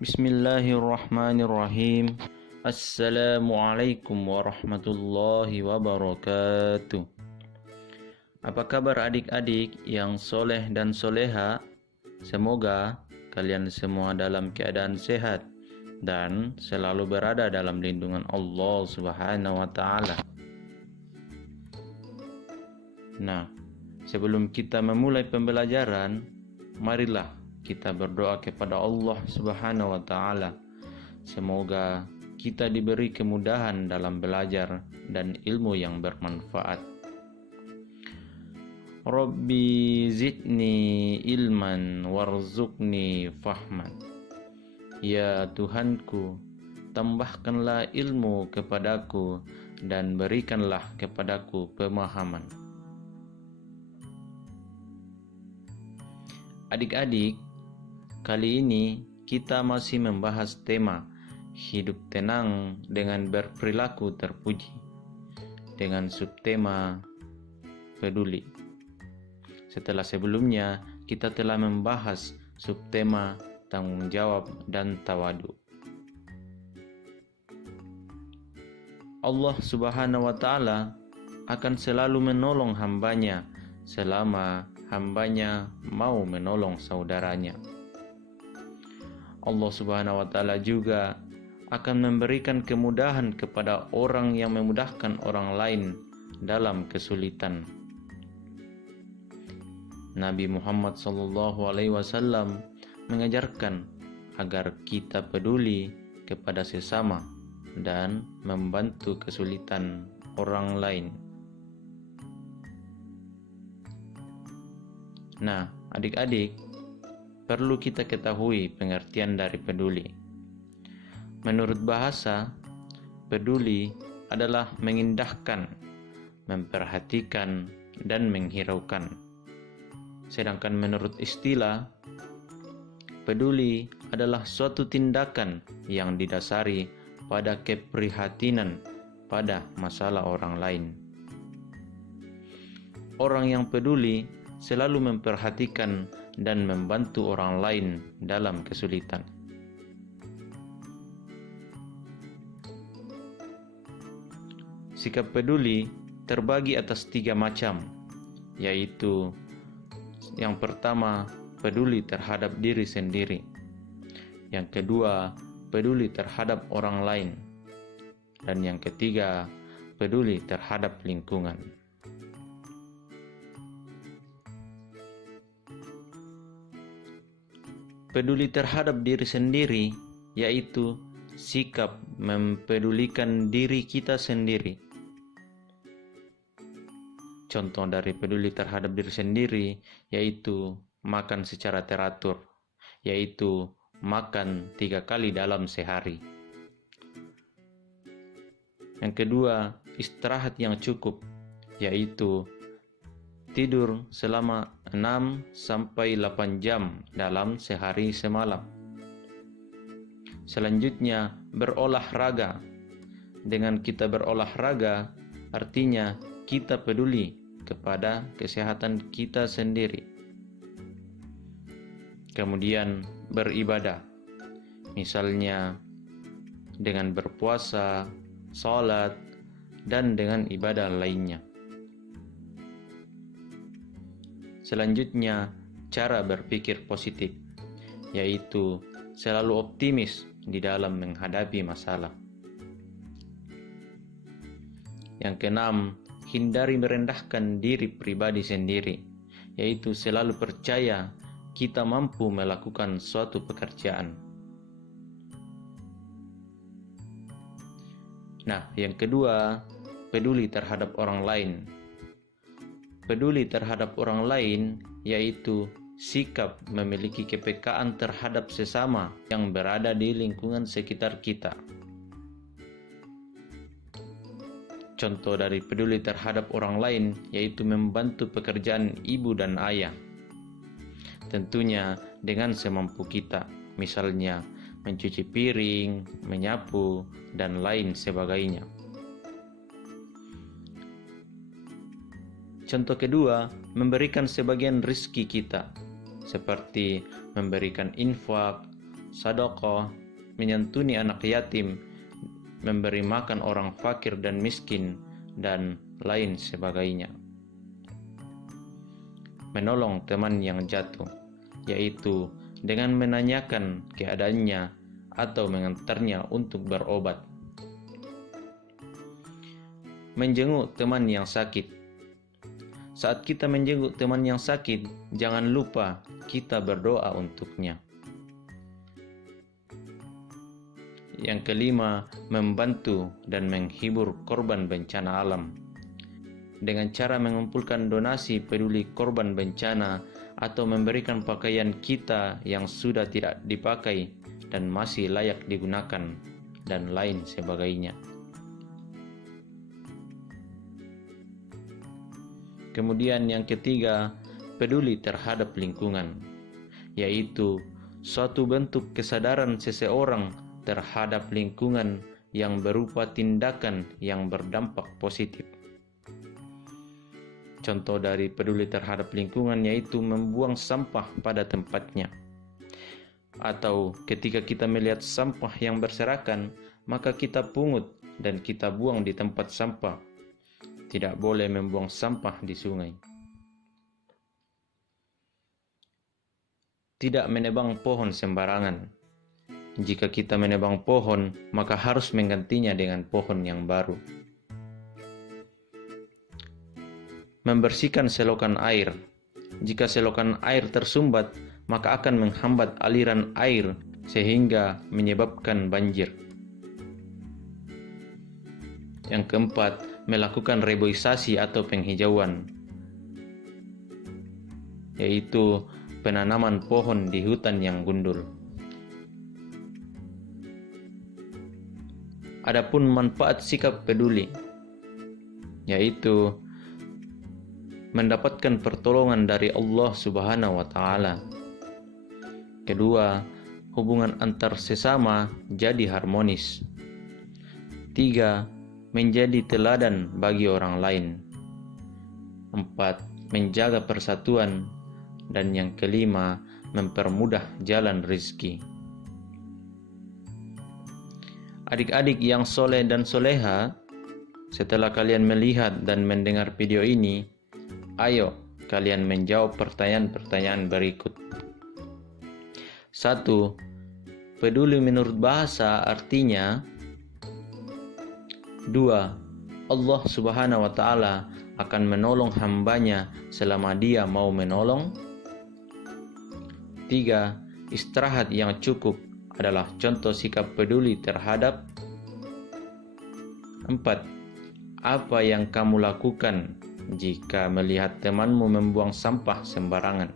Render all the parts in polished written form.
Bismillahirrahmanirrahim. Assalamualaikum warahmatullahi wabarakatuh. Apa kabar adik-adik yang soleh dan soleha? Semoga kalian semua dalam keadaan sehat dan selalu berada dalam lindungan Allah Subhanahu wa Ta'ala. Nah, sebelum kita memulai pembelajaran, marilah kita berdoa kepada Allah Subhanahu wa Ta'ala. Semoga kita diberi kemudahan dalam belajar dan ilmu yang bermanfaat. Rabbi zidni ilman warzuqni fahman. Ya Tuhanku, tambahkanlah ilmu kepadaku dan berikanlah kepadaku pemahaman. Adik-adik, kali ini kita masih membahas tema hidup tenang dengan berperilaku terpuji dengan subtema peduli. Setelah sebelumnya kita telah membahas subtema tanggung jawab dan tawadu. Allah Subhanahu wa Ta'ala akan selalu menolong hambanya selama hambanya mau menolong saudaranya. Allah Subhanahu wa Ta'ala juga akan memberikan kemudahan kepada orang yang memudahkan orang lain dalam kesulitan. Nabi Muhammad SAW mengajarkan agar kita peduli kepada sesama dan membantu kesulitan orang lain. Nah, adik-adik, perlu kita ketahui pengertian dari peduli. Menurut bahasa, peduli adalah mengindahkan, memperhatikan, dan menghiraukan. Sedangkan menurut istilah, peduli adalah suatu tindakan yang didasari pada keprihatinan pada masalah orang lain. Orang yang peduli selalu memperhatikan dan membantu orang lain dalam kesulitan. Sikap peduli terbagi atas 3 macam, yaitu yang pertama, peduli terhadap diri sendiri. Yang kedua, peduli terhadap orang lain. Dan yang ketiga, peduli terhadap lingkungan. Peduli terhadap diri sendiri yaitu sikap mempedulikan diri kita sendiri. Contoh dari peduli terhadap diri sendiri yaitu makan secara teratur, yaitu makan 3 kali dalam sehari. Yang kedua, istirahat yang cukup, yaitu tidur selama 6-8 jam dalam sehari semalam. Selanjutnya, berolahraga. Dengan kita berolahraga, artinya kita peduli kepada kesehatan kita sendiri. Kemudian, beribadah. Misalnya, dengan berpuasa, salat, dan dengan ibadah lainnya. Selanjutnya, cara berpikir positif, yaitu selalu optimis di dalam menghadapi masalah. Yang keenam, hindari merendahkan diri pribadi sendiri, yaitu selalu percaya kita mampu melakukan suatu pekerjaan. Nah, yang kedua, peduli terhadap orang lain. Peduli terhadap orang lain yaitu sikap memiliki kepekaan terhadap sesama yang berada di lingkungan sekitar kita. Contoh dari peduli terhadap orang lain yaitu membantu pekerjaan ibu dan ayah. Tentunya dengan semampu kita, misalnya mencuci piring, menyapu, dan lain sebagainya. Contoh kedua, memberikan sebagian rezeki kita, seperti memberikan infak, sedekah, menyantuni anak yatim, memberi makan orang fakir dan miskin, dan lain sebagainya. Menolong teman yang jatuh, yaitu dengan menanyakan keadaannya atau mengantarnya untuk berobat. Menjenguk teman yang sakit. Saat kita menjenguk teman yang sakit, jangan lupa kita berdoa untuknya. Yang kelima, membantu dan menghibur korban bencana alam. Dengan cara mengumpulkan donasi peduli korban bencana atau memberikan pakaian kita yang sudah tidak dipakai dan masih layak digunakan, dan lain sebagainya. Kemudian yang ketiga, peduli terhadap lingkungan, yaitu suatu bentuk kesadaran seseorang terhadap lingkungan yang berupa tindakan yang berdampak positif. Contoh dari peduli terhadap lingkungan yaitu membuang sampah pada tempatnya. Atau ketika kita melihat sampah yang berserakan, maka kita pungut dan kita buang di tempat sampah. Tidak boleh membuang sampah di sungai. Tidak menebang pohon sembarangan. Jika kita menebang pohon, maka harus menggantinya dengan pohon yang baru. Membersihkan selokan air. Jika selokan air tersumbat, maka akan menghambat aliran air sehingga menyebabkan banjir. Yang keempat, melakukan reboisasi atau penghijauan, yaitu penanaman pohon di hutan yang gundul. Adapun manfaat sikap peduli, yaitu mendapatkan pertolongan dari Allah Subhanahu wa Ta'ala. Kedua, hubungan antar sesama jadi harmonis. Tiga, menjadi teladan bagi orang lain. 4. Menjaga persatuan. Dan yang kelima, mempermudah jalan rezeki. Adik-adik yang soleh dan soleha, setelah kalian melihat dan mendengar video ini, ayo kalian menjawab pertanyaan-pertanyaan berikut. 1. Peduli menurut bahasa artinya. 2. Allah Subhanahu wa Ta'ala akan menolong hambanya selama dia mau menolong. 3. Istirahat yang cukup adalah contoh sikap peduli terhadap. 4. Apa yang kamu lakukan jika melihat temanmu membuang sampah sembarangan?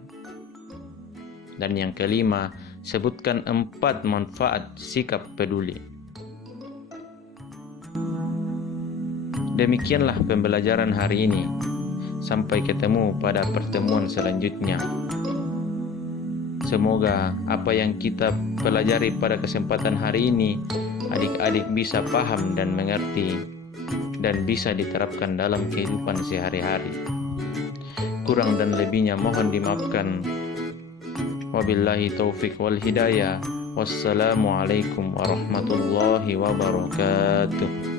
Dan yang kelima, sebutkan 4 manfaat sikap peduli. Demikianlah pembelajaran hari ini. Sampai ketemu pada pertemuan selanjutnya. Semoga apa yang kita pelajari pada kesempatan hari ini adik-adik bisa paham dan mengerti dan bisa diterapkan dalam kehidupan sehari-hari. Kurang dan lebihnya mohon dimaafkan. Wabillahi taufik wal hidayah. Wassalamualaikum warahmatullahi wabarakatuh.